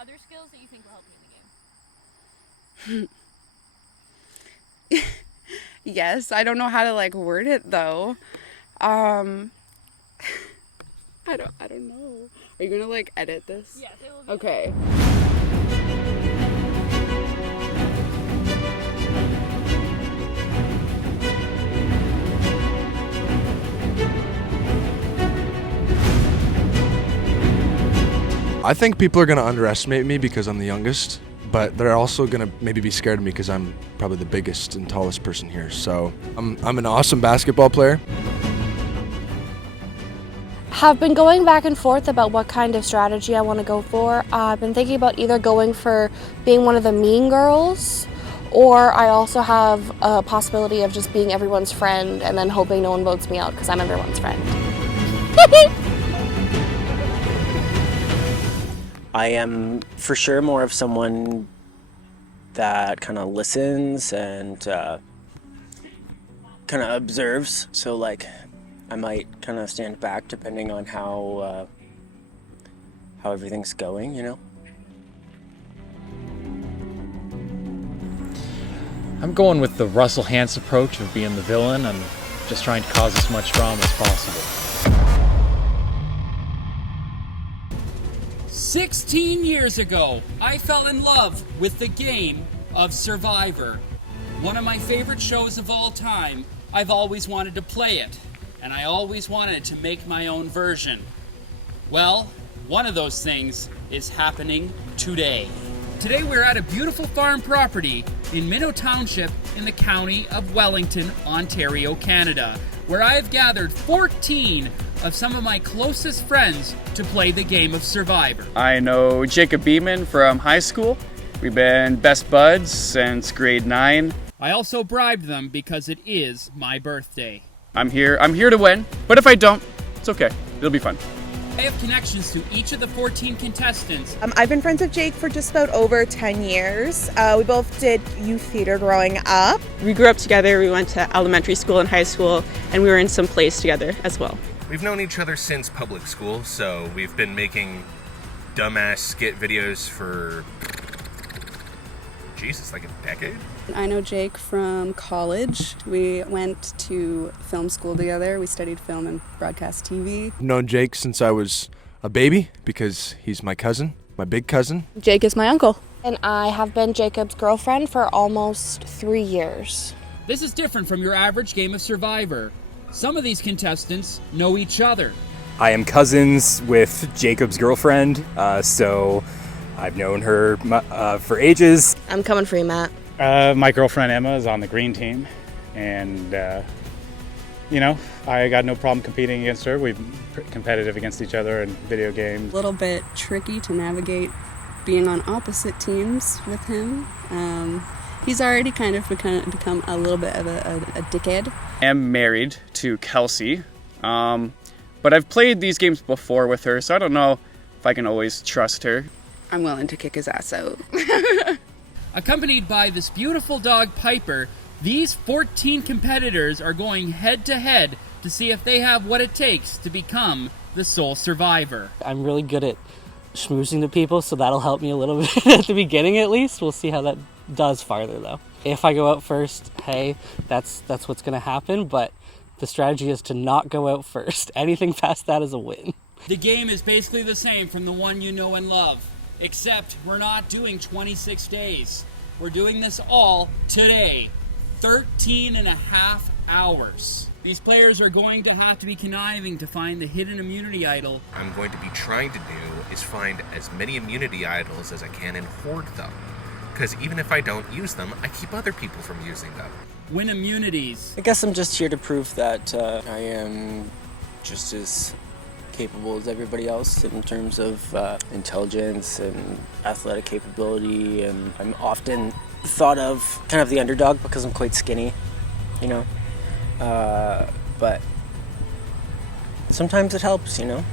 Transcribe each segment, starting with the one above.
other skills that you think will help you in the game? Yes, I don't know how to like word it though. I don't know. Are you gonna like edit this? Yes, it will be. Okay. I think people are going to underestimate me because I'm the youngest, but they're also going to maybe be scared of me because I'm probably the biggest and tallest person here. So I'm an awesome basketball player. Have been going back and forth about what kind of strategy I want to go for. I've been thinking about either going for being one of the mean girls, or I also have a possibility of just being everyone's friend and then hoping no one votes me out because I'm everyone's friend. I am for sure more of someone that kind of listens and kind of observes. So like I might kind of stand back depending on how everything's going, you know? I'm going with the Russell Hantz approach of being the villain and just trying to cause as much drama as possible. 16 years ago, I fell in love with the game of Survivor. One of my favorite shows of all time. I've always wanted to play it, and I always wanted to make my own version. Well, one of those things is happening today. Today we're at a beautiful farm property in Minnow Township in the county of Wellington, Ontario, Canada, where I've gathered 14 of some of my closest friends to play the game of Survivor. I know Jacob Bieman from high school. We've been best buds since grade 9. I also bribed them because it is my birthday. I'm here to win, but if I don't, it's okay. It'll be fun. I have connections to each of the 14 contestants. I've been friends with Jake for just about over 10 years. We both did youth theater growing up. We grew up together, we went to elementary school and high school, and we were in some plays together as well. We've known each other since public school, so we've been making dumbass skit videos for, Jesus, like a decade? I know Jake from college. We went to film school together. We studied film and broadcast TV. I've known Jake since I was a baby because he's my cousin, my big cousin. Jake is my uncle. And I have been Jacob's girlfriend for almost 3 years. This is different from your average game of Survivor. Some of these contestants know each other. I am cousins with Jacob's girlfriend, so I've known her for ages. I'm coming for you, Matt. My girlfriend Emma is on the green team, and I got no problem competing against her. We're competitive against each other in video games. A little bit tricky to navigate being on opposite teams with him. He's already kind of become a little bit of a dickhead. I am married to Kelsey, but I've played these games before with her, so I don't know if I can always trust her. I'm willing to kick his ass out. Accompanied by this beautiful dog Piper, these 14 competitors are going head to head to see if they have what it takes to become the sole survivor. I'm really good at schmoozing to people, so that'll help me a little bit at the beginning at least. We'll see how that does farther though. If I go out first, hey, that's what's going to happen, but the strategy is to not go out first. Anything past that is a win. The game is basically the same from the one you know and love, except we're not doing 26 days. We're doing this all today, 13 and a half hours. These players are going to have to be conniving to find the hidden immunity idol. I'm going to be trying to do is find as many immunity idols as I can and hoard them. Because even if I don't use them, I keep other people from using them. Win immunities. I guess I'm just here to prove that I am just as capable as everybody else in terms of intelligence and athletic capability, and I'm often thought of kind of the underdog because I'm quite skinny, you know, but sometimes it helps, you know.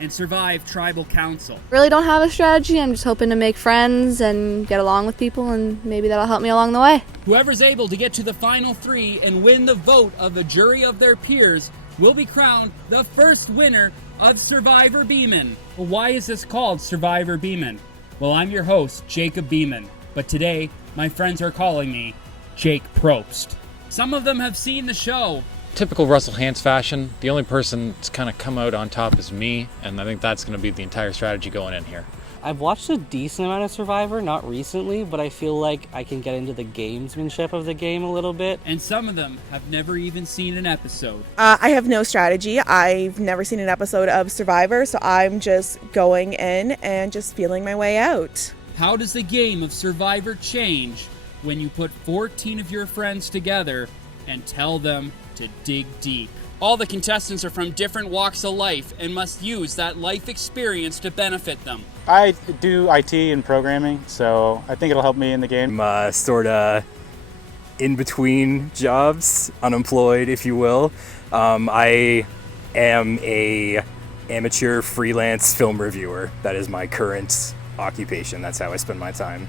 And survive tribal council. Really don't have a strategy. I'm just hoping to make friends and get along with people, and maybe that'll help me along the way. Whoever's able to get to the final 3 and win the vote of the jury of their peers will be crowned the first winner of Survivor Biemans. Well, why is this called Survivor Biemans? Well, I'm your host, Jacob Bieman, but today my friends are calling me Jake Probst. Some of them have seen the show. Typical Russell Hantz fashion, the only person that's kind of come out on top is me, and I think that's going to be the entire strategy going in here. I've watched a decent amount of Survivor, not recently, but I feel like I can get into the gamesmanship of the game a little bit. And some of them have never even seen an episode. I have no strategy. I've never seen an episode of Survivor, so I'm just going in and just feeling my way out. How does the game of Survivor change when you put 14 of your friends together and tell them to dig deep? All the contestants are from different walks of life and must use that life experience to benefit them. I do IT and programming, so I think it'll help me in the game. I'm sort of in between jobs, unemployed, if you will. I am a amateur freelance film reviewer. That is my current occupation. That's how I spend my time.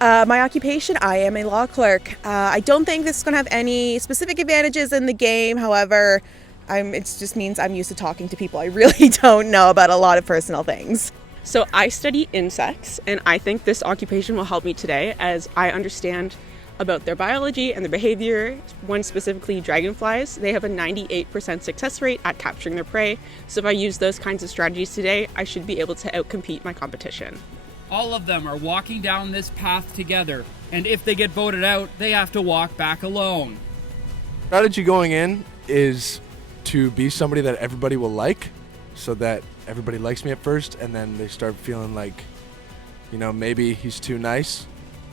My occupation, I am a law clerk. I don't think this is going to have any specific advantages in the game. However, it just means I'm used to talking to people I really don't know about a lot of personal things. So I study insects, and I think this occupation will help me today as I understand about their biology and their behavior. One specifically, dragonflies. They have a 98% success rate at capturing their prey. So if I use those kinds of strategies today, I should be able to outcompete my competition. All of them are walking down this path together, and if they get voted out, they have to walk back alone. Strategy going in is to be somebody that everybody will like, so that everybody likes me at first, and then they start feeling like, maybe he's too nice,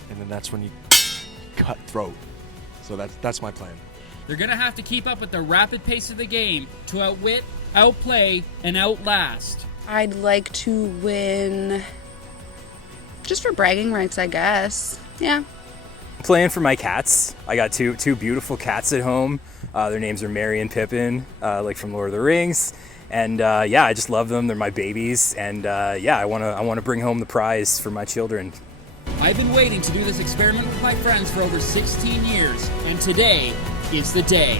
and then that's when you cut throat. So that's my plan. They're gonna have to keep up with the rapid pace of the game to outwit, outplay, and outlast. I'd like to win just for bragging rights, I guess. Yeah. Playing for my cats. I got two beautiful cats at home. Their names are Merry and Pippin, like from Lord of the Rings. And I just love them. They're my babies. And I want to bring home the prize for my children. I've been waiting to do this experiment with my friends for over 16 years, and today is the day.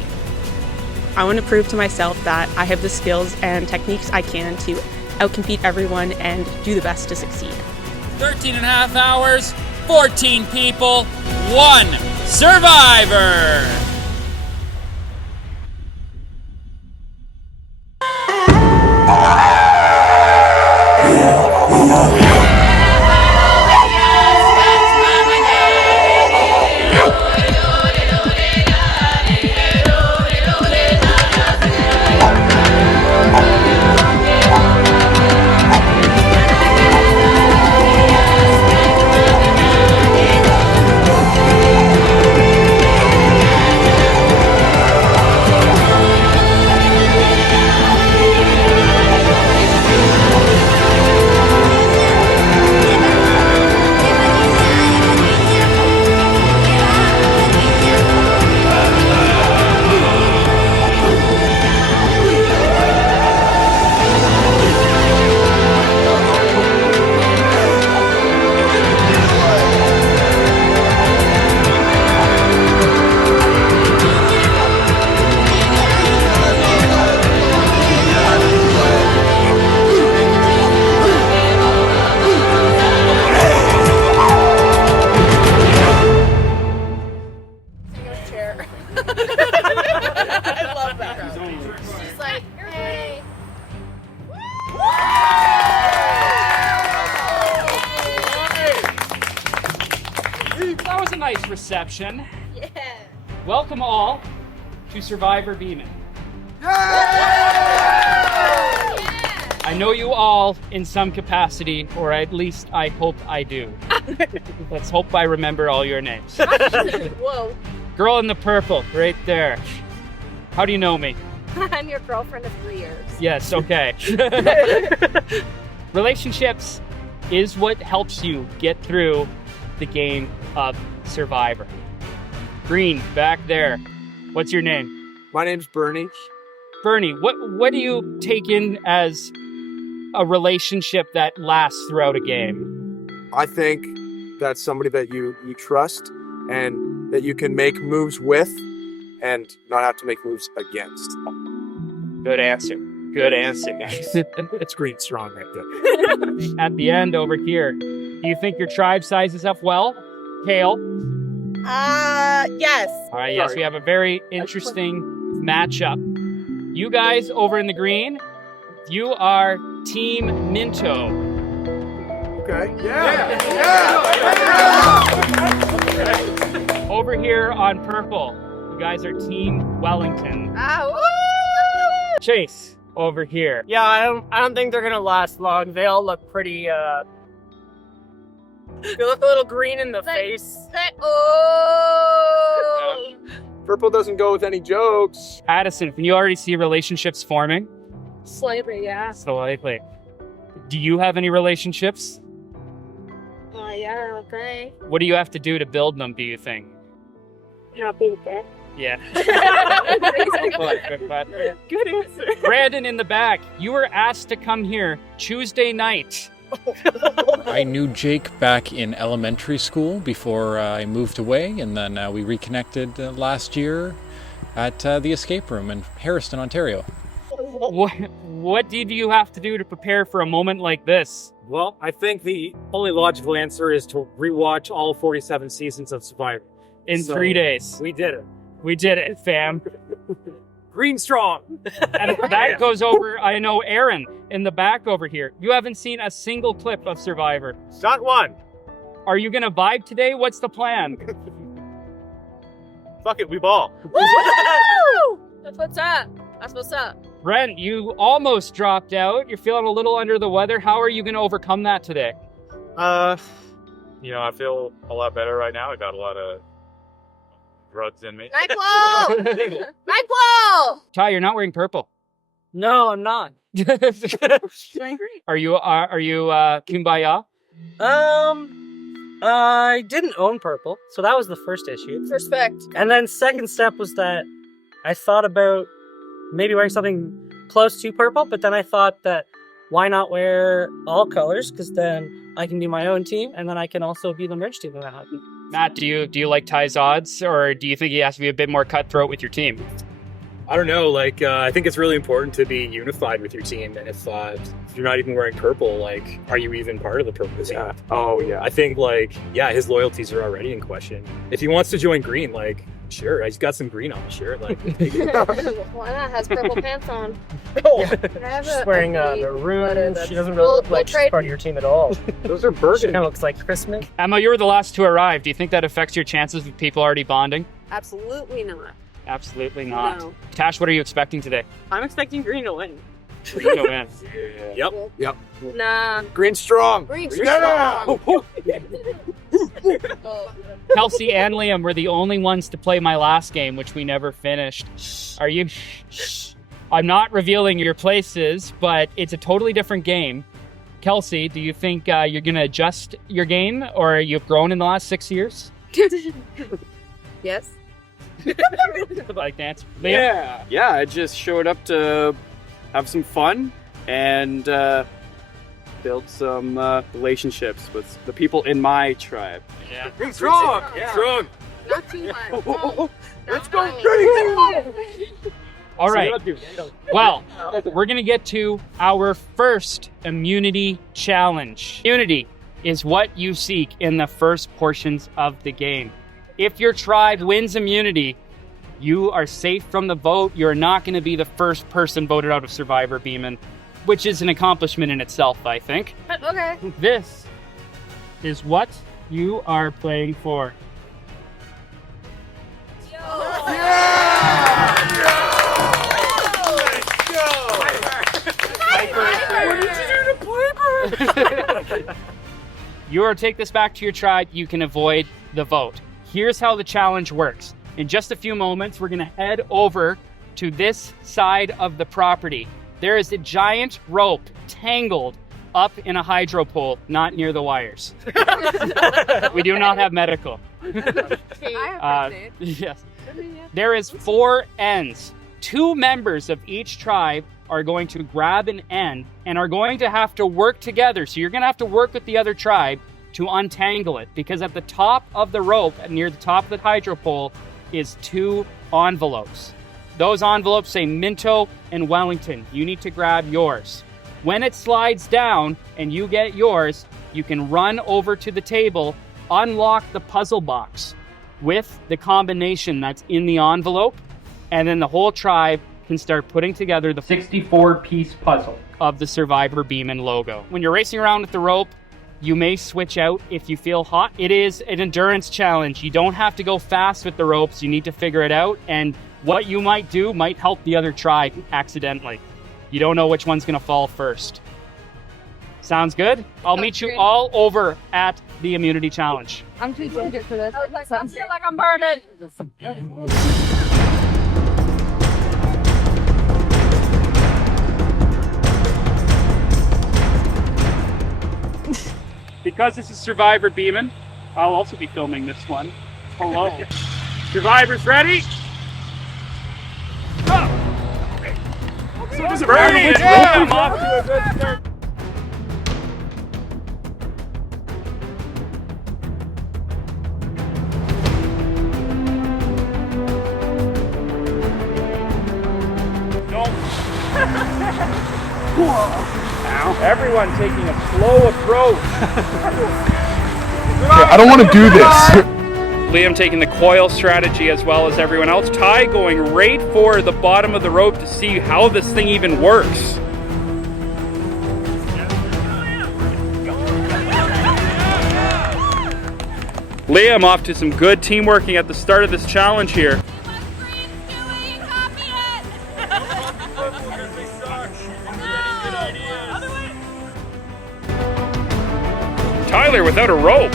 I want to prove to myself that I have the skills and techniques I can to outcompete everyone and do the best to succeed. 13 and a half hours, 14 people, 1 survivor! I love that. She's like, hey. That was a nice reception. Yeah. Welcome all to Survivor Biemans. I know you all in some capacity, or at least I hope I do. Let's hope I remember all your names. Whoa. Girl in the purple, right there. How do you know me? I'm your girlfriend of 3 years. Yes, okay. Relationships is what helps you get through the game of Survivor. Green, back there. What's your name? My name's Bernie. Bernie, what do you take in as a relationship that lasts throughout a game? I think that's somebody that you trust and that you can make moves with and not have to make moves against. Good answer. Good answer. It's green strong right there. At the end over here, Do you think your tribe sizes up well? Kale? Yes. All right, yes, we have a very interesting matchup. You guys over in the green, you are Team Minto. Okay. Over here on purple, you guys are Team Wellington. Chase, over here. Yeah, I don't think they're gonna last long. They all look pretty, they look a little green in the face. Purple doesn't go with any jokes. Addison, can you already see relationships forming? Slightly, yeah. Slightly. Do you have any relationships? Yeah, okay. What do you have to do to build them, do you think? Not being dead. Yeah. Good answer. Brandon in the back, you were asked to come here Tuesday night. I knew Jake back in elementary school before I moved away, and then we reconnected last year at the escape room in Harriston, Ontario. What did you have to do to prepare for a moment like this? Well, I think the only logical answer is to rewatch all 47 seasons of Survivor. In 3 days. We did it. We did it, fam. Green strong. And that goes over, I know, Aaron in the back over here. You haven't seen a single clip of Survivor. Not one. Are you going to vibe today? What's the plan? Fuck it, we ball. Woo! That's what's up. That's what's up. Brent, you almost dropped out. You're feeling a little under the weather. How are you going to overcome that today? I feel a lot better right now. I got a lot of drugs in me. NyQuil! NyQuil! Ty, you're not wearing purple. No, I'm not. Are you Kumbaya? I didn't own purple, so that was the first issue. Respect. And then second step was that I thought about maybe wearing something close to purple, but then I thought that why not wear all colors? Because then I can do my own team, and then I can also be the merge team when that happens. Matt, do you like Ty's odds, or do you think he has to be a bit more cutthroat with your team? I don't know. I think it's really important to be unified with your team. And if you're not even wearing purple, are you even part of the purple team? Yeah. Oh, yeah. I think, his loyalties are already in question. If he wants to join green, sure, he's got some green on his shirt. Why not? Has purple pants on. She's wearing maroon. She doesn't really look like she's part of your team at all. Those are burgundy. She kind of looks like Christmas. Emma, you were the last to arrive. Do you think that affects your chances of people already bonding? Absolutely not. Absolutely not. No. Tash, what are you expecting today? I'm expecting green to win. Green to win. Yep. Nah. Green strong. Green strong. Kelsey and Liam were the only ones to play my last game, which we never finished. Are you? I'm not revealing your places, but it's a totally different game. Kelsey, do you think you're going to adjust your game, or you've grown in the last 6 years? Yes. Like dance. Yeah, I just showed up to have some fun and build some relationships with the people in my tribe. Yeah. Strong. Yeah. Strong. Not too much. Let's go green. All right. Well, we're going to get to our first immunity challenge. Immunity is what you seek in the first portions of the game. If your tribe wins immunity, you are safe from the vote. You're not going to be the first person voted out of Survivor Beeman, which is an accomplishment in itself, I think. Okay. This is what you are playing for. You are to take this back to your tribe. You can avoid the vote. Here's how the challenge works. In just a few moments, we're going to head over to this side of the property. There is a giant rope tangled up in a hydro pole, not near the wires. We do not have medical. Yes. There is 4 ends. 2 members of each tribe are going to grab an end and are going to have to work together. So you're going to have to work with the other tribe to untangle it, because at the top of the rope, near the top of the hydro pole, is 2 envelopes. Those envelopes say Minto and Wellington. You need to grab yours. When it slides down and you get yours, you can run over to the table, unlock the puzzle box with the combination that's in the envelope, and then the whole tribe can start putting together the 64-piece puzzle of the Survivor Beeman logo. When you're racing around with the rope, you may switch out if you feel hot. It is an endurance challenge. You don't have to go fast with the ropes. You need to figure it out, and what you might do might help the other tribe accidentally. You don't know which one's gonna fall first. Sounds good? I'll meet you all over at the immunity challenge. I'm too ginger for this. I feel like I'm burning. Because this is Survivor Beeman, I'll also be filming this one. Hello. Survivors ready? Go! Bernie and Liam off to a good start. Everyone taking a slow approach. I don't want to do this. Liam taking the coil strategy as well as everyone else. Ty going right for the bottom of the rope to see how this thing even works. Liam off to some good team working at the start of this challenge here. Tyler without a rope.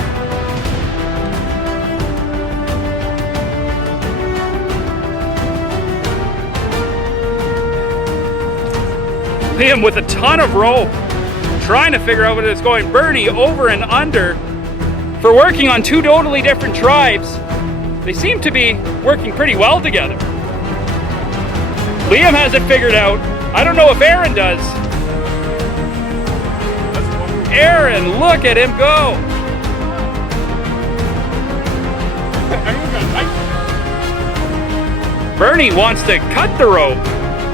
Liam with a ton of rope, trying to figure out what it's going. Bernie over and under. For working on two totally different tribes, they seem to be working pretty well together. Liam has it figured out. I don't know if Aaron does. Aaron, look at him go. Bernie wants to cut the rope.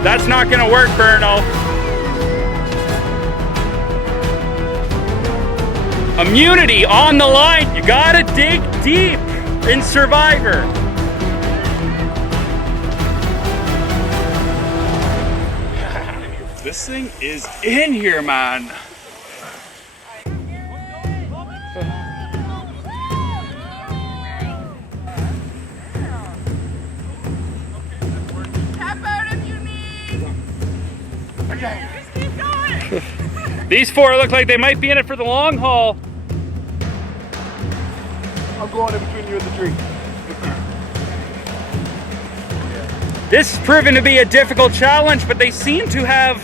That's not gonna work, Berno. Immunity on the line. You gotta dig deep in Survivor. This thing is in here, man. These four look like they might be in it for the long haul. I'm going in between you and the tree. This has proven to be a difficult challenge, but they seem to have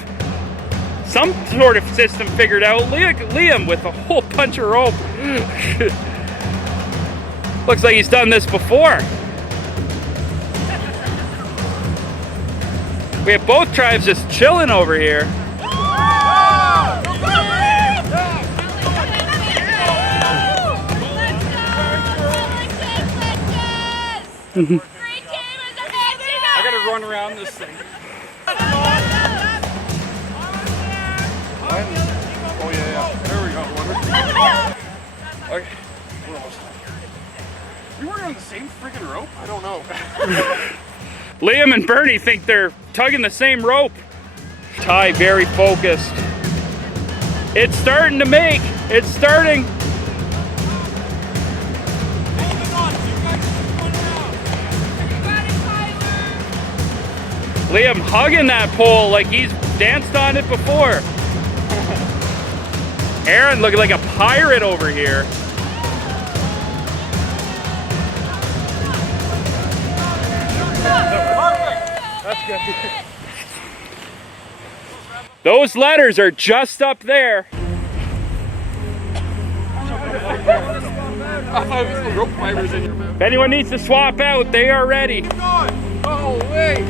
some sort of system figured out. Liam with a whole bunch of rope. Looks like he's done this before. We have both tribes just chilling over here. I gotta run around this thing. Oh yeah. There we go. Okay. You weren't on the same freaking rope? I don't know. Liam and Bernie think they're tugging the same rope. Ty very focused. It's starting to make. It's starting. Liam hugging that pole like he's danced on it before. Aaron looking like a pirate over here. That's good. Those letters are just up there. I thought it was the rope fibers in your mouth. If anyone needs to swap out, they are ready. Oh, wait.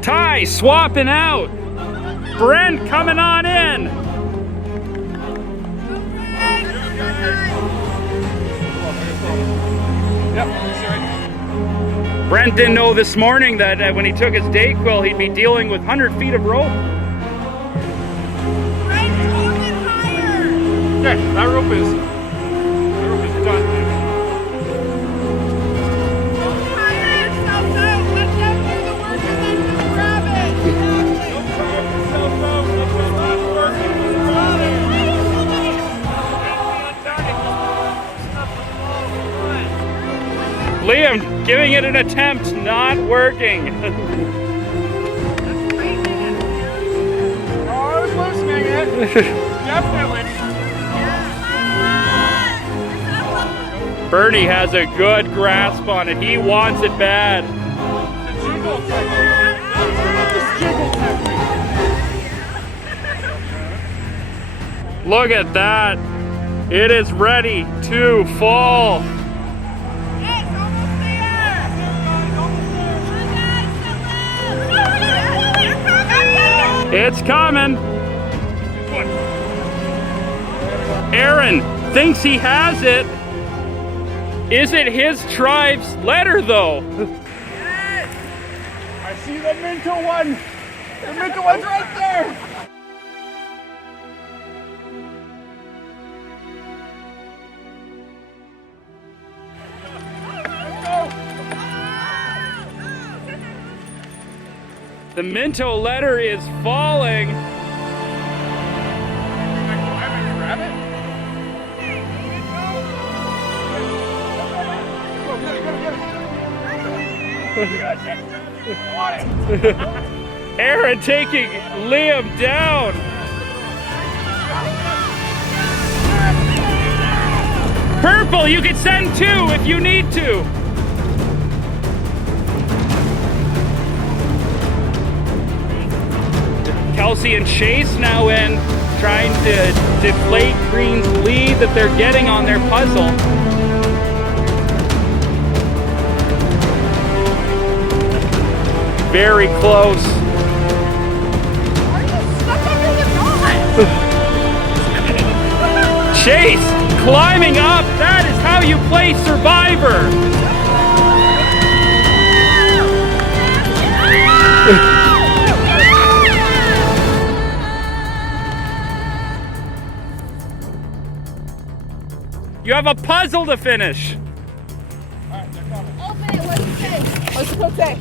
Ty swapping out. Brent coming on in. Yep, Brent didn't know this morning that when he took his Dayquil, he'd be dealing with 100 feet of rope. Okay, that rope is done. Liam, giving it an attempt, not working. Oh, I was listening it. Definitely. Bernie has a good grasp on it. He wants it bad. Look at that. It is ready to fall. It's coming. Aaron thinks he has it. Is it his tribe's letter though? Yes! I see the Minto one. The Minto one's right there. The Minto letter is falling. Grab it. Aaron taking Liam down. Purple, you can send 2 if you need to. Kelsey and Chase now in, trying to deflate Green's lead that they're getting on their puzzle. Very close. Are you stuck under the knot? Chase climbing up. That is how you play Survivor. You have a puzzle to finish. Open it. What do you say? What's the book say?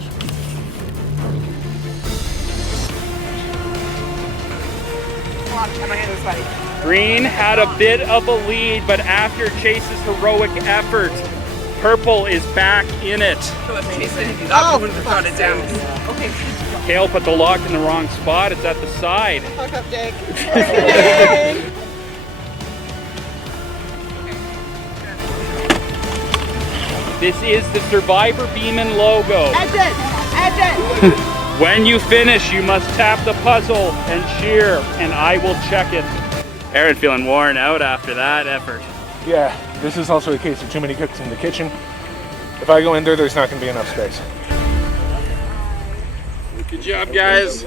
Come on, come on, this way. Green had a bit of a lead, but after Chase's heroic effort, Purple is back in it. Oh, got it down. Okay. Kale put the lock in the wrong spot. It's at the side. Fuck up, Jake. This is the Survivor Beeman logo. Edge it! Edge it! When you finish, you must tap the puzzle and cheer, and I will check it. Aaron feeling worn out after that effort. Yeah, this is also a case of too many cooks in the kitchen. If I go in there, there's not going to be enough space. Good job, guys.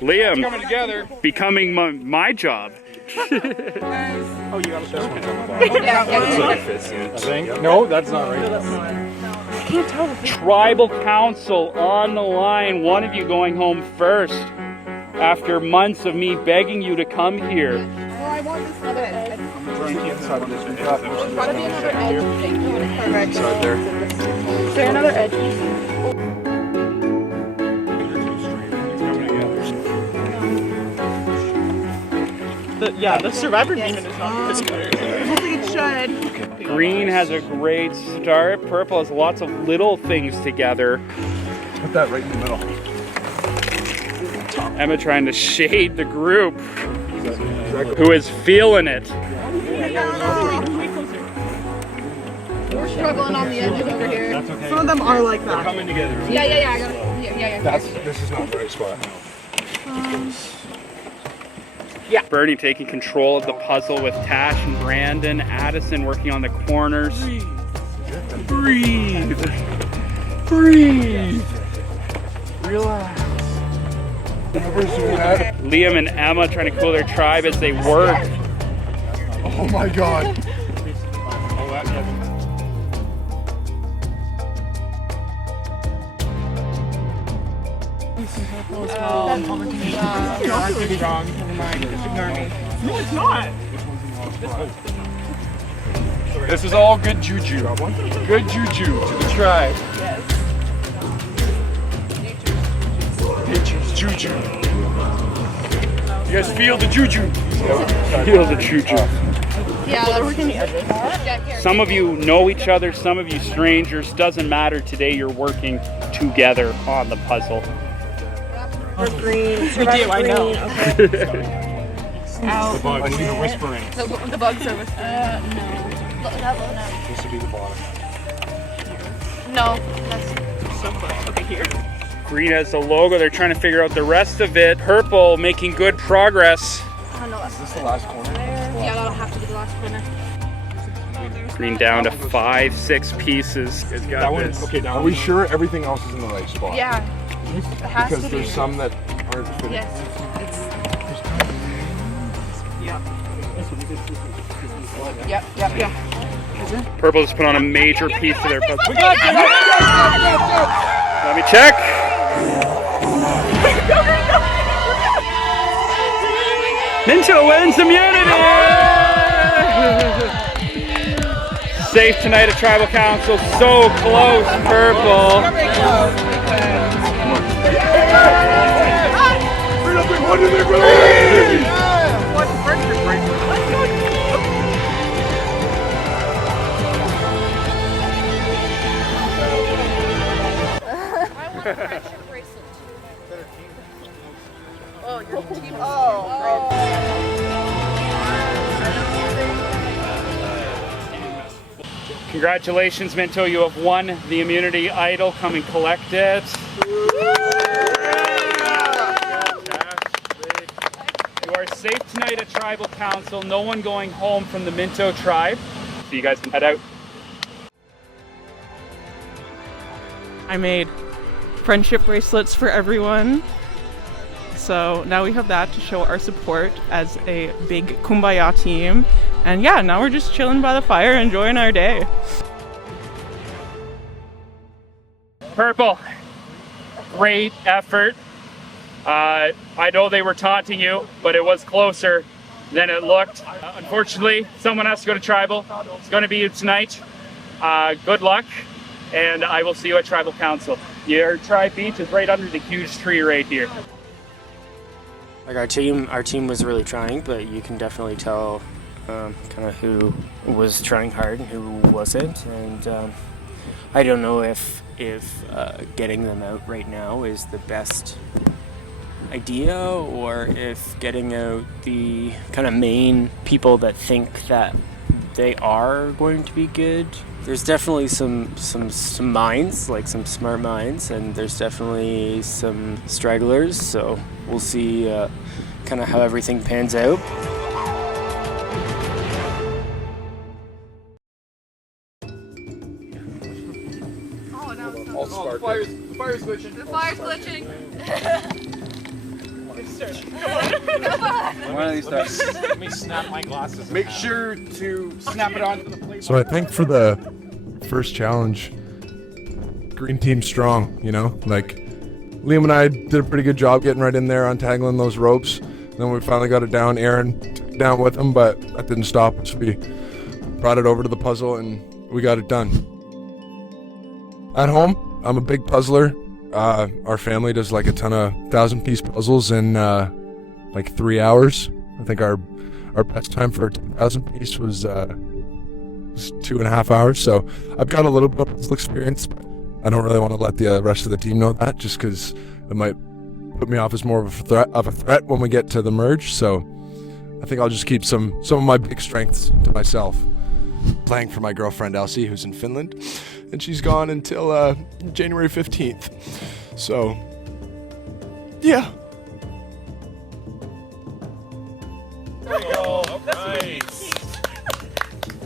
Liam, Coming together. becoming my job. Oh, you got to No, that's not right. I can't tell. Tribal Council on the line. One of you going home first after months of me begging you to come here. Oh, I want this other edge. There's gotta be another edge thing. Perfect. Is there another edge? The Survivor Beeman is not this good. I think it should. Green has a great start. Purple has lots of little things together. Put that right in the middle. Emma trying to shade the group, who is feeling it. We're struggling on the edges over here. That's okay. Some of them are like that. They're coming together. Yeah, I got it. Yeah. This is not the right spot. Yeah. Bernie taking control of the puzzle with Tash and Brandon. Addison working on the corners. Breathe. Breathe. Relax. Liam and Emma trying to cool their tribe as they work. Oh my god. No, it's not. This is all good juju. Good juju to the tribe. Nature's juju. You guys feel the juju? Feel the juju. Yeah, that's Some of you know each other, some of you strangers. Doesn't matter. Today you're working together on the puzzle. Green. We do, I know. The bugs. I need a whispering. The bugs are with no. This would be the bottom. No, that's so close. Okay, here. Green has the logo. They're trying to figure out the rest of it. Purple making good progress. Oh, no, Is this the last corner? Yeah, that'll have to be the last corner. Green down to 5-6 pieces. It's got That one, this. okay, are we sure everything else is in the right spot? Yeah. It has Because to be. there's some that aren't fitting. Yes. Yeah. Purple just put on a major piece of their puzzle. We got it! Let me check. Minto wins immunity! Safe tonight at Tribal Council. So close, Purple. Oh, your team. Oh. Congratulations, Minto. You have won the immunity idol. Come and collect it. You are safe tonight at Tribal Council. No one going home from the Minto tribe. So you guys can head out. I made friendship bracelets for everyone. So now we have that to show our support as a big kumbaya team. And yeah, now we're just chilling by the fire, enjoying our day. Purple, great effort. I know they were taunting you, but it was closer than it looked. Unfortunately, someone has to go to Tribal. It's going to be you tonight. Good luck, and I will see you at Tribal Council. Your tribe beach is right under the huge tree right here. Like our team was really trying, but you can definitely tell kind of who was trying hard and who wasn't. And I don't know if getting them out right now is the best idea, or if getting out the kind of main people that think that they are going to be good. There's definitely some minds, like some smart minds, and there's definitely some stragglers, so we'll see kind of how everything pans out. The fire's glitching. The fire's glitching. Come on. One of these times. Let me snap my glasses. Make sure to snap it onto the plate. So I think for the first challenge, green team strong, you know? Like, Liam and I did a pretty good job getting right in there, untangling those ropes. Then we finally got it down. Aaron took it down with him, but that didn't stop us. We brought it over to the puzzle and we got it done. At home, I'm a big puzzler. Our family does like a ton of 1,000-piece puzzles in like 3 hours. I think our best time for a 10,000-piece was 2.5 hours. So I've got a little bit of puzzle experience. But I don't really want to let the rest of the team know that, just because it might put me off as more of a threat when we get to the merge. So I think I'll just keep some of my big strengths to myself. Playing for my girlfriend Elsie, who's in Finland, and she's gone until January 15th. So, yeah.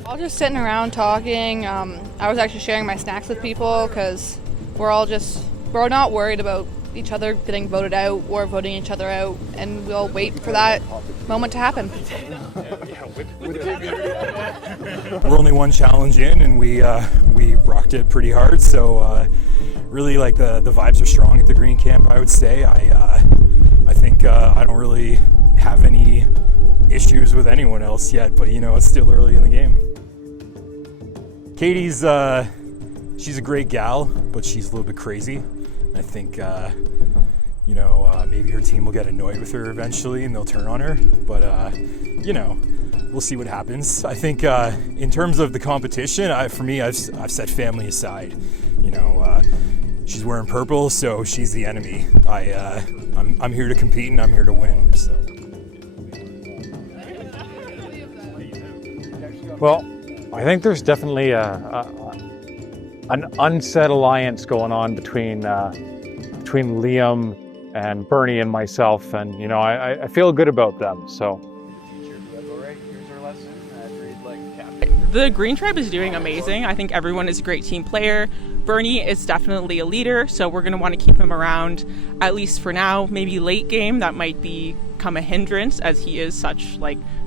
All just sitting around talking. I was actually sharing my snacks with people because we're not worried about each other getting voted out or voting each other out, and we'll wait for that moment to happen. We're only one challenge in, and we rocked it pretty hard. So really, like the vibes are strong at the green camp. I would say. I think I don't really have any issues with anyone else yet, but you know, it's still early in the game. Katie's, she's a great gal, but she's a little bit crazy. I think, you know, maybe her team will get annoyed with her eventually and they'll turn on her, but, you know, we'll see what happens. I think in terms of the competition, for me, I've set family aside. You know, she's wearing purple, so she's the enemy. I'm here to compete and I'm here to win. So. Well, I think there's definitely an unsaid alliance going on between Liam and Bernie and myself, and you know, I feel good about them. So. The Green Tribe is doing amazing. I think everyone is a great team player. Bernie is definitely a leader, so we're going to want to keep him around, at least for now. Maybe late game, that might become a hindrance, as he is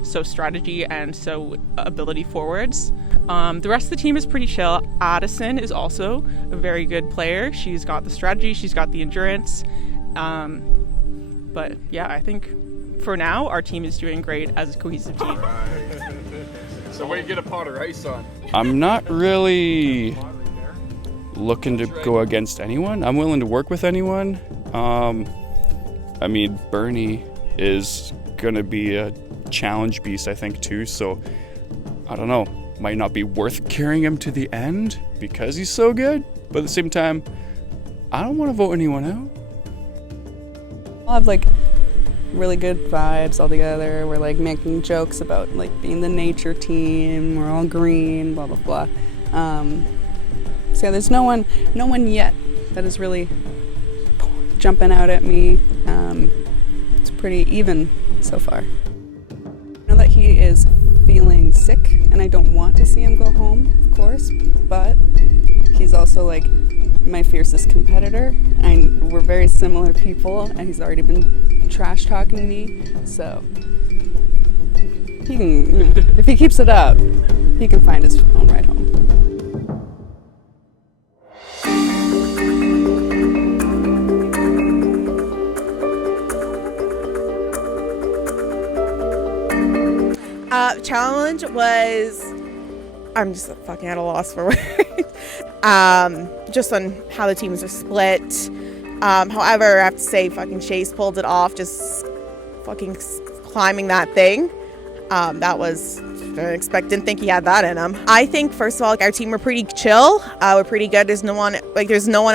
so strategy and so ability forwards. The rest of the team is pretty chill. Addison is also a very good player. She's got the strategy, she's got the endurance. But yeah, I think for now, our team is doing great as a cohesive team. So what do you get a pot of rice on? I'm not really looking to go against anyone. I'm willing to work with anyone. I mean, Bernie is going to be a challenge beast, I think, too. So, I don't know. Might not be worth carrying him to the end because he's so good. But at the same time, I don't want to vote anyone out. I'll have really good vibes all together. We're making jokes about being the nature team. We're all green, blah blah blah. So yeah, there's no one yet that is really jumping out at me. It's pretty even so far. I know that he is feeling sick, and I don't want to see him go home, of course. But he's also my fiercest competitor, and we're very similar people, and he's already been trash talking me, so he can, if he keeps it up, he can find his own ride home. Challenge was, I'm just fucking at a loss for words. Just on how the teams are split. However, I have to say, fucking Chase pulled it off, just fucking climbing that thing. That was unexpected. Didn't think he had that in him. I think, first of all, our team were pretty chill. We're pretty good. There's no one on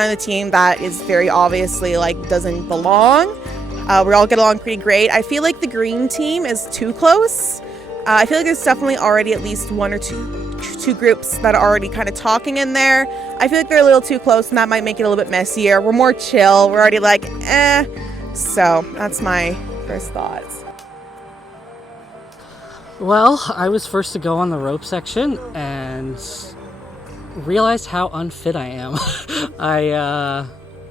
the team that is very obviously doesn't belong. We all get along pretty great. I feel like the green team is too close. I feel like there's definitely already at least one or two groups that are already kind of talking in there. I feel like they're a little too close, and that might make it a little bit messier. We're more chill. We're already So that's my first thoughts. Well, I was first to go on the rope section and realized how unfit I am. I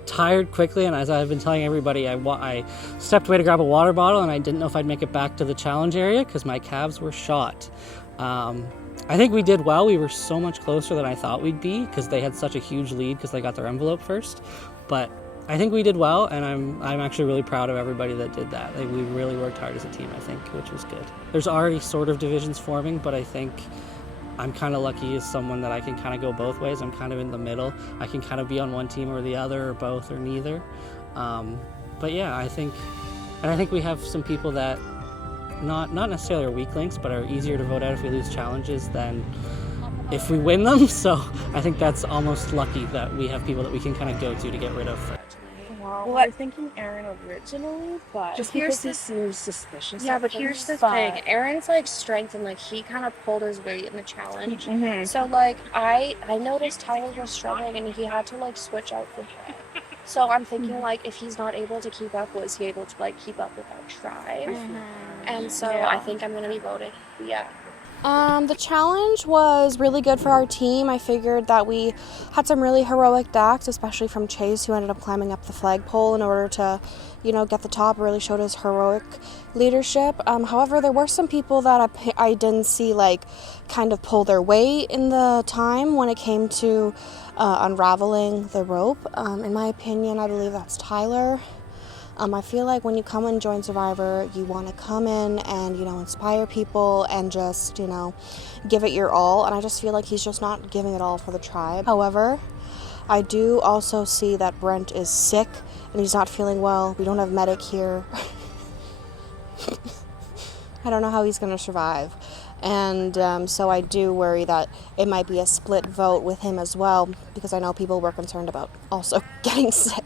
tired quickly, and as I've been telling everybody, I stepped away to grab a water bottle, and I didn't know if I'd make it back to the challenge area because my calves were shot. I think we did well. We were so much closer than I thought we'd be because they had such a huge lead because they got their envelope first. But I think we did well, and I'm actually really proud of everybody that did that. We really worked hard as a team, I think, which was good. There's already sort of divisions forming, but I think I'm kind of lucky as someone that I can kind of go both ways. I'm kind of in the middle. I can kind of be on one team or the other, or both, or neither. But yeah, I think we have some people that not necessarily are weak links, but are easier to vote out if we lose challenges than if we win them. So I think that's almost lucky that we have people that we can kind of go to get rid of. Well, I was thinking Aaron originally, but just because he seems suspicious. Yeah, but here's the thing. Aaron's strength, and he kind of pulled his weight in the challenge. Mm-hmm. So I noticed Tyler was struggling, and he had to switch out for him. So I'm thinking if he's not able to keep up, was he able to keep up with our tribe? Mm-hmm. And so I think I'm gonna be voting. Yeah. The challenge was really good for our team. I figured that we had some really heroic acts, especially from Chase, who ended up climbing up the flagpole in order to, get the top. Really showed his heroic leadership. However, there were some people that I didn't see kind of pull their weight in the time when it came to unraveling the rope. In my opinion, I believe that's Tyler. I feel like when you come and join Survivor, you want to come in and, inspire people and just, give it your all. And I just feel like he's just not giving it all for the tribe. However, I do also see that Brent is sick and he's not feeling well. We don't have medic here. I don't know how he's going to survive. And so I do worry that it might be a split vote with him as well, because I know people were concerned about also getting sick.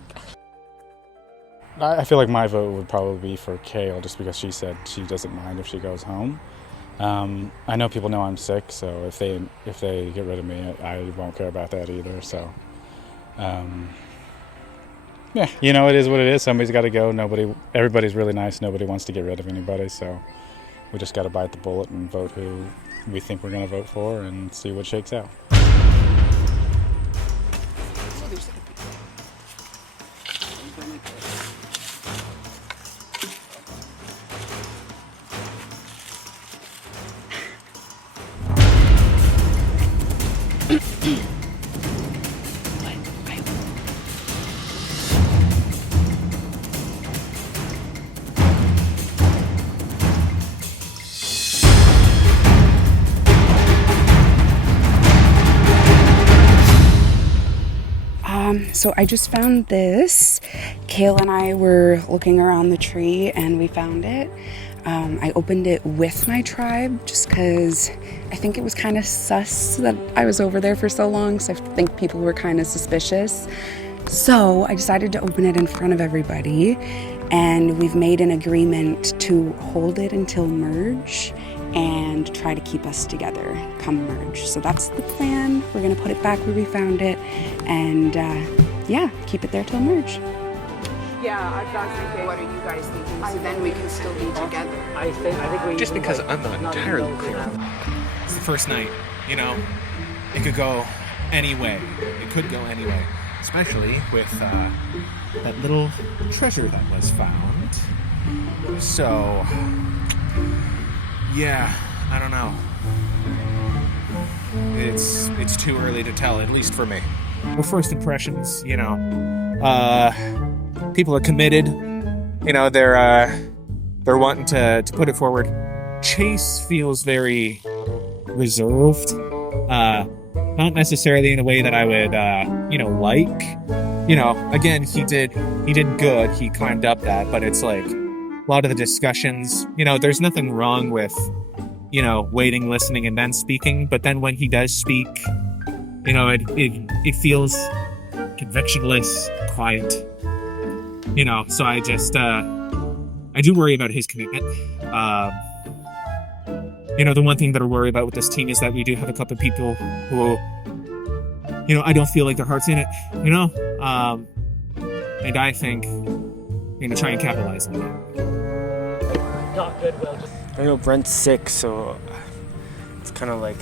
I feel like my vote would probably be for Kale, just because she said she doesn't mind if she goes home. I know people know I'm sick, so if they get rid of me, I won't care about that either. So, yeah, it is what it is. Somebody's got to go. Everybody's really nice. Nobody wants to get rid of anybody, so we just got to bite the bullet and vote who we think we're going to vote for and see what shakes out. So I just found this. Kale and I were looking around the tree and we found it. I opened it with my tribe just because I think it was kind of sus that I was over there for so long, so I think people were kind of suspicious. So I decided to open it in front of everybody, and we've made an agreement to hold it until merge and try to keep us together come merge. So that's the plan. We're gonna put it back where we found it and keep it there till merge. Yeah, I was thinking. What are you guys thinking? So then we can still be together. I think we just because I'm not entirely clear. It's the first night, it could go any way. It could go any way, especially with that little treasure that was found. So, yeah, I don't know. It's too early to tell, at least for me. Well, first impressions, people are committed. They're wanting to put it forward. Chase feels very reserved. Not necessarily in a way that I would, like. Again, he did good. He climbed up that, but it's like a lot of the discussions. There's nothing wrong with, waiting, listening, and then speaking. But then when he does speak, it feels convictionless, quiet. So I just, I do worry about his commitment. The one thing that I worry about with this team is that we do have a couple of people who, I don't feel like their heart's in it, and I think I'm going to try and capitalize on that. Not good, Will. I know Brent's sick, so it's kind of like,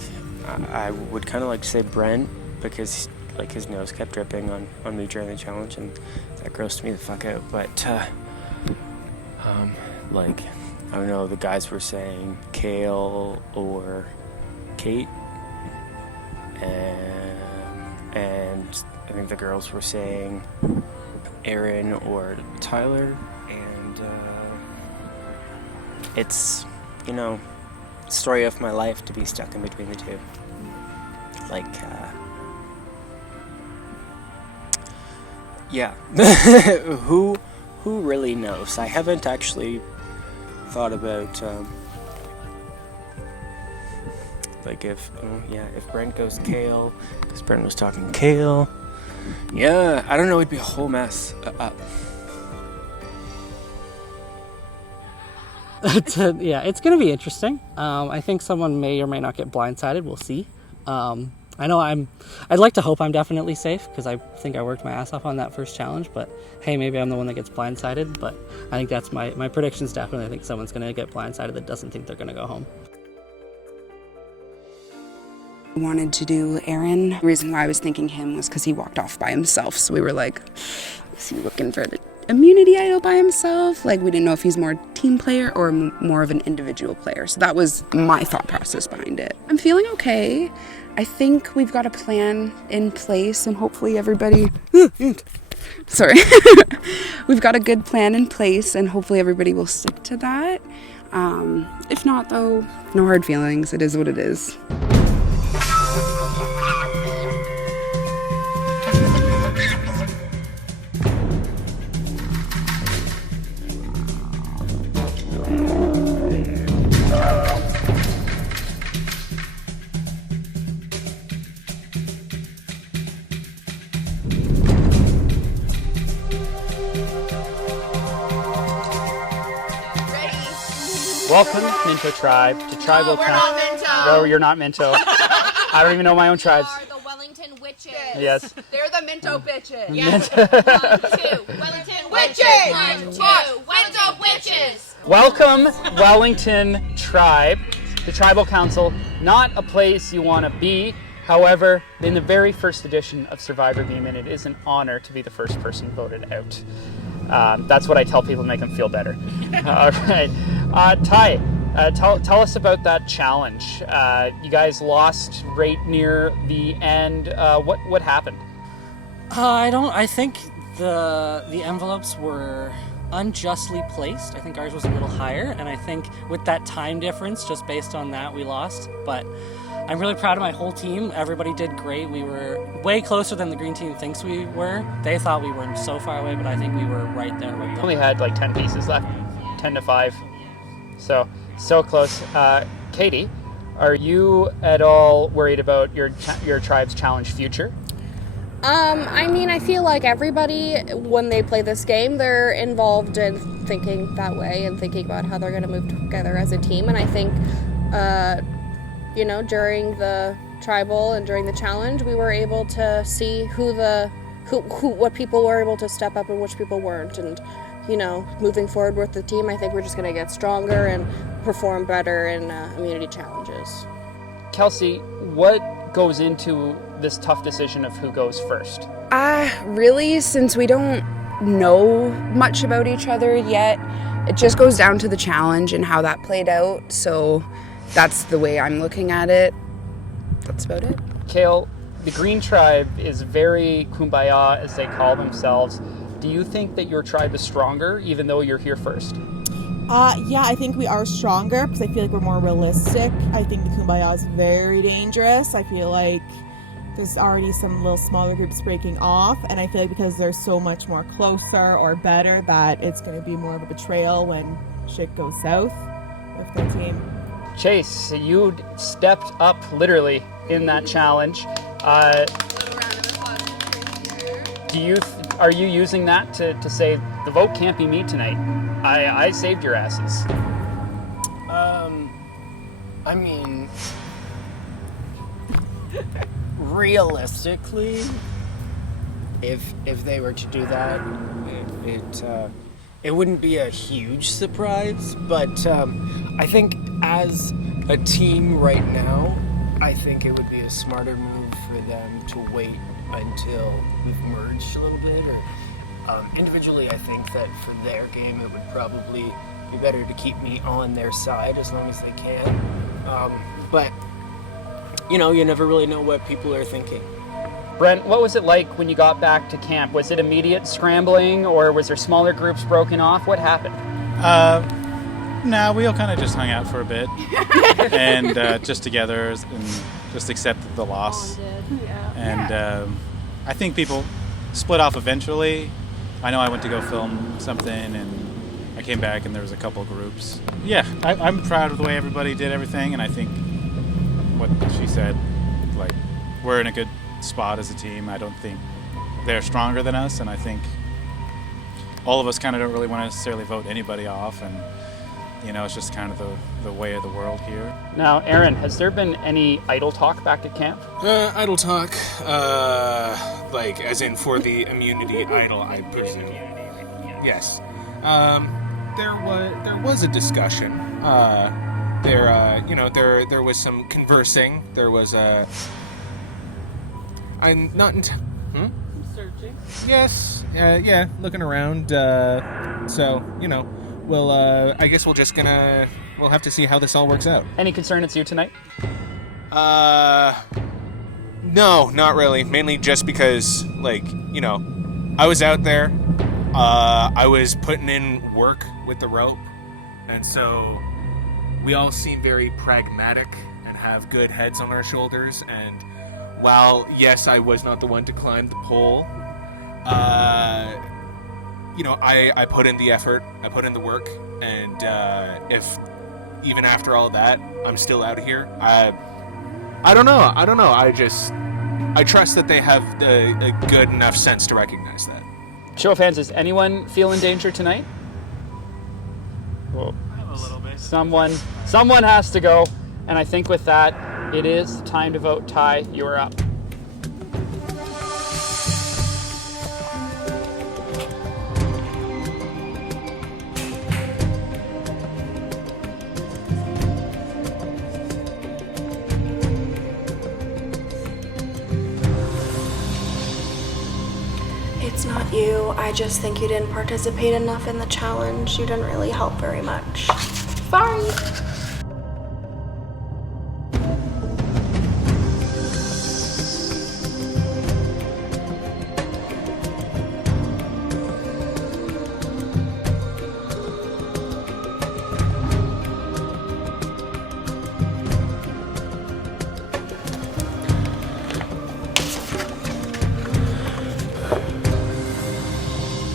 I would kind of like to say Brent, because like his nose kept dripping on me during the challenge, and that grossed me the fuck out. But I don't know, the guys were saying Kale or Kate, and I think the girls were saying Aaron or Tyler, and it's story of my life to be stuck in between the two. Yeah. Who really knows? I haven't actually thought about if Brent goes Kale, because Brent was talking Kale. Yeah, I don't know, it'd be a whole mess. It's going to be interesting. I think someone may or may not get blindsided. We'll see. I know I'd like to hope I'm definitely safe, because I think I worked my ass off on that first challenge, but hey, maybe I'm the one that gets blindsided. But I think that's my predictions. Definitely, I think someone's going to get blindsided that doesn't think they're going to go home. I wanted to do Aaron. The reason why I was thinking him was because he walked off by himself, so we were like, is he looking for the immunity idol by himself? Like, we didn't know if he's more team player or more of an individual player. So that was my thought process behind it. I'm feeling okay. I think we've got a plan in place, and hopefully everybody Sorry. We've got a good plan in place, and hopefully everybody will stick to that. If not, though, no hard feelings. It is what it is. Welcome, Minto Tribe, to Tribal Council. No, you're not Minto. I don't even know my own tribes. The Wellington Witches. Yes. They're the Minto bitches. Yes. 1, 2. Wellington Witches. 1, 2. Wellington Witches. Welcome, Wellington Tribe, to Tribal Council. Not a place you want to be. However, in the very first edition of Survivor Beeman, it is an honor to be the first person voted out. That's what I tell people to make them feel better. All right. Ty, tell us about that challenge. You guys lost right near the end. What happened? I think the envelopes were unjustly placed. I think ours was a little higher, and I think with that time difference, just based on that, we lost. But I'm really proud of my whole team. Everybody did great. We were way closer than the green team thinks we were. They thought we were so far away, but I think we were right there with them. We only had like 10 pieces left, 10 to 5. So close. Katie, are you at all worried about your tribe's challenge future? I mean, I feel like everybody, when they play this game, they're involved in thinking that way and thinking about how they're going to move together as a team. And I think, during the tribal and during the challenge, we were able to see what people were able to step up and which people weren't. And, moving forward with the team, I think we're just going to get stronger and perform better in immunity challenges. Kelsey, what goes into this tough decision of who goes first? Really, since we don't know much about each other yet, it just goes down to the challenge and how that played out. So that's the way I'm looking at it. That's about it. Kale, the Green Tribe is very kumbaya, as they call themselves. Do you think that your tribe is stronger, even though you're here first? Yeah, I think we are stronger because I feel like we're more realistic. I think the kumbaya is very dangerous. I feel like there's already some little smaller groups breaking off, and I feel like because they're so much more closer or better that it's going to be more of a betrayal when shit goes south with their team. Chase, you stepped up literally in that challenge. Are you using that to say the vote can't be me tonight? I saved your asses. I mean, realistically, if they were to do that, it wouldn't be a huge surprise. But I think as a team right now, I think it would be a smarter move for them to wait until we've merged a little bit. Or individually, I think that for their game, it would probably be better to keep me on their side as long as they can. But you never really know what people are thinking. Brent, what was it like when you got back to camp? Was it immediate scrambling, or was there smaller groups broken off? What happened? No, we all kind of just hung out for a bit and just together and just accepted the loss. And I think people split off eventually. I know I went to go film something and I came back and there was a couple groups. Yeah, I'm proud of the way everybody did everything, and I think what she said, like, we're in a good spot as a team. I don't think they're stronger than us, and I think all of us kind of don't really want to necessarily vote anybody off, and it's just kind of the way of the world here. Now, Aaron, has there been any idle talk back at camp? Idle talk, like as in for the immunity idol, I presume. Yes. There was a discussion. There was some conversing. There was I'm not in. Searching. Yes. Yeah. Looking around. So we'll. I guess we'll have to see how this all works out. Any concern it's you tonight? No, not really. Mainly just because, I was out there. I was putting in work with the rope, and so we all seem very pragmatic and have good heads on our shoulders. And while, yes, I was not the one to climb the pole, you know, I put in the effort, I put in the work, and if even after all that, I'm still out here, I don't know. I trust that they have a good enough sense to recognize that. Show of hands, does anyone feel in danger tonight? Whoa. A little bit. Someone has to go, and I think with that, it is time to vote. Ty, you are up. It's not you. I just think you didn't participate enough in the challenge. You didn't really help very much. Sorry.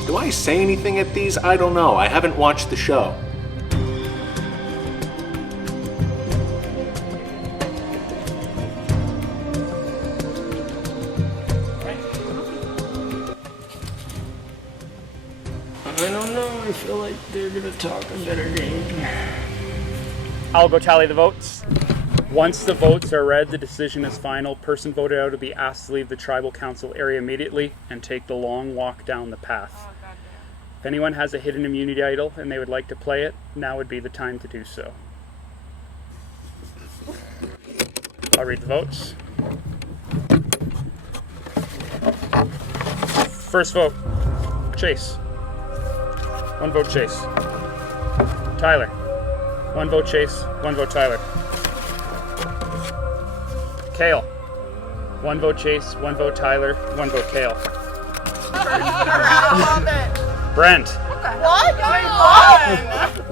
Do I say anything at these? I don't know. I haven't watched the show. I don't know. I feel like they're gonna talk a better game. I'll go tally the votes. Once the votes are read, the decision is final. Person voted out will be asked to leave the tribal council area immediately and take the long walk down the path. If anyone has a hidden immunity idol and they would like to play it, now would be the time to do so. I'll read the votes. First vote, Chase. 1 vote Chase. Tyler. 1 vote Chase, 1 vote Tyler. Kale. 1 vote Chase, 1 vote Tyler, 1 vote Kale. Brent. What? Going on?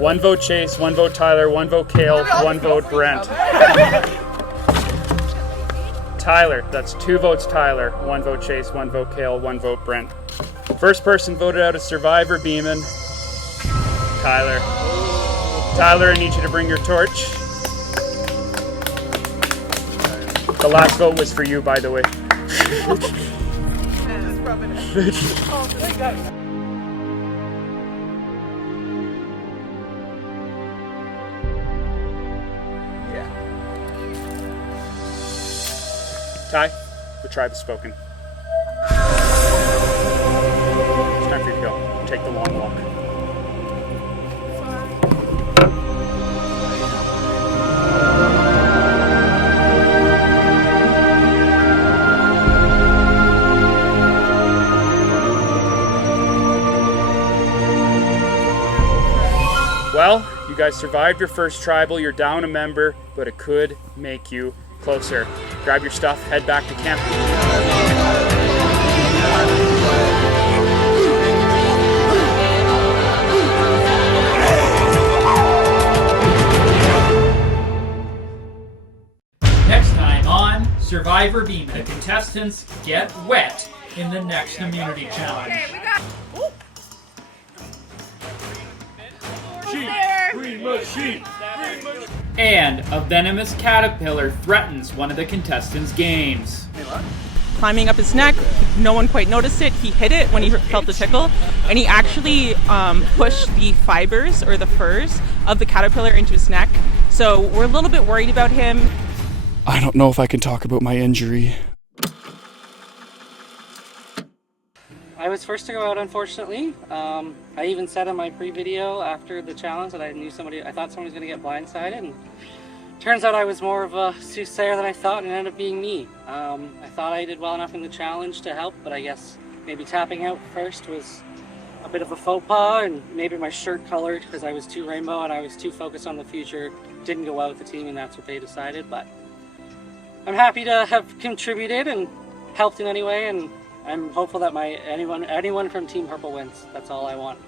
1 vote Chase, 1 vote Tyler, 1 vote Kale, 1 vote Brent. Tyler, that's 2 votes Tyler, 1 vote Chase, 1 vote Kale, 1 vote Brent. First person voted out as Survivor Beeman, Tyler. Tyler, I need you to bring your torch. The last vote was for you, by the way. Ty, the tribe has spoken. It's time for you to go. Take the long walk. Well, you guys survived your first tribal. You're down a member, but it could make you closer. Grab your stuff, head back to camp. Next time on Survivor Beeman, the contestants get wet in the next immunity challenge. Okay, we got. And a venomous caterpillar threatens one of the contestants' games. Climbing up his neck, no one quite noticed it. He hit it when he felt the tickle, and he actually pushed the fibers or the furs of the caterpillar into his neck. So we're a little bit worried about him. I don't know if I can talk about my injury. I was first to go out, unfortunately. I even said in my pre-video after the challenge that I thought somebody was going to get blindsided, and turns out I was more of a soothsayer than I thought, and it ended up being me. I thought I did well enough in the challenge to help, but I guess maybe tapping out first was a bit of a faux pas, and maybe my shirt colored because I was too rainbow and I was too focused on the future. Didn't go out with the team, and that's what they decided, but I'm happy to have contributed and helped in any way, and I'm hopeful that anyone from Team Purple wins. That's all I want.